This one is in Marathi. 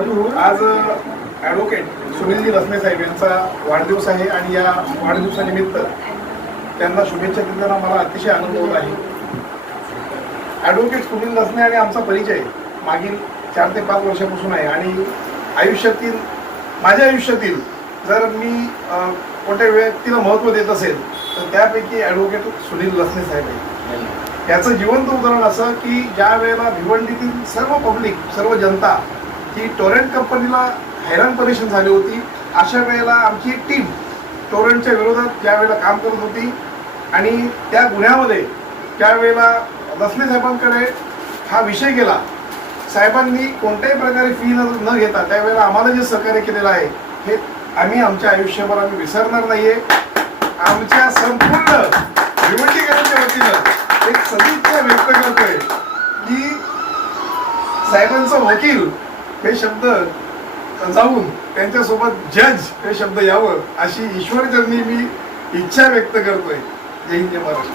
आज ॲडव्होकेट सुनीलजी लसने साहेब यांचा वाढदिवस आहे आणि या वाढदिवसानिमित्त त्यांना शुभेच्छा देताना मला अतिशय आनंद होत आहे. ॲडव्होकेट सुनील लसने आणि आमचा परिचय मागील चार ते पाच वर्षापासून आहे आणि आयुष्यातील माझ्या आयुष्यातील जर मी कोणत्या व्यक्तीला महत्त्व देत असेल तर त्यापैकी ॲडव्होकेट सुनील लसने साहेब आहे याचं जिवंत उदाहरण असं की ज्या वेळेला भिवंडीतील सर्व पब्लिक सर्व जनता की टोरेंट कंपनीला हैराण परेशान झाली होती. अशा वेळेला आमची टीम टोरेंटच्या विरोधात ज्यावेळेला काम करत होती आणि त्या गुन्ह्यामध्ये त्यावेळेला लसणे साहेबांकडे हा विषय गेला. साहेबांनी कोणत्याही प्रकारे फी न न घेता त्यावेळेला आम्हाला जे सहकार्य केलेलं आहे हे आम्ही आमच्या आयुष्यभर आम्ही विसरणार नाहीये. आमच्या संपूर्ण भिवंडीकरांच्या वतीनं एक सदिच्छा व्यक्त करतोय की साहेबांचं वकील हे शब्द जाऊन त्यांच्यासोबत जज हे शब्द यावं अशी ईश्वरचरणी मी इच्छा व्यक्त करतोय. जय हिंद महाराष्ट्र.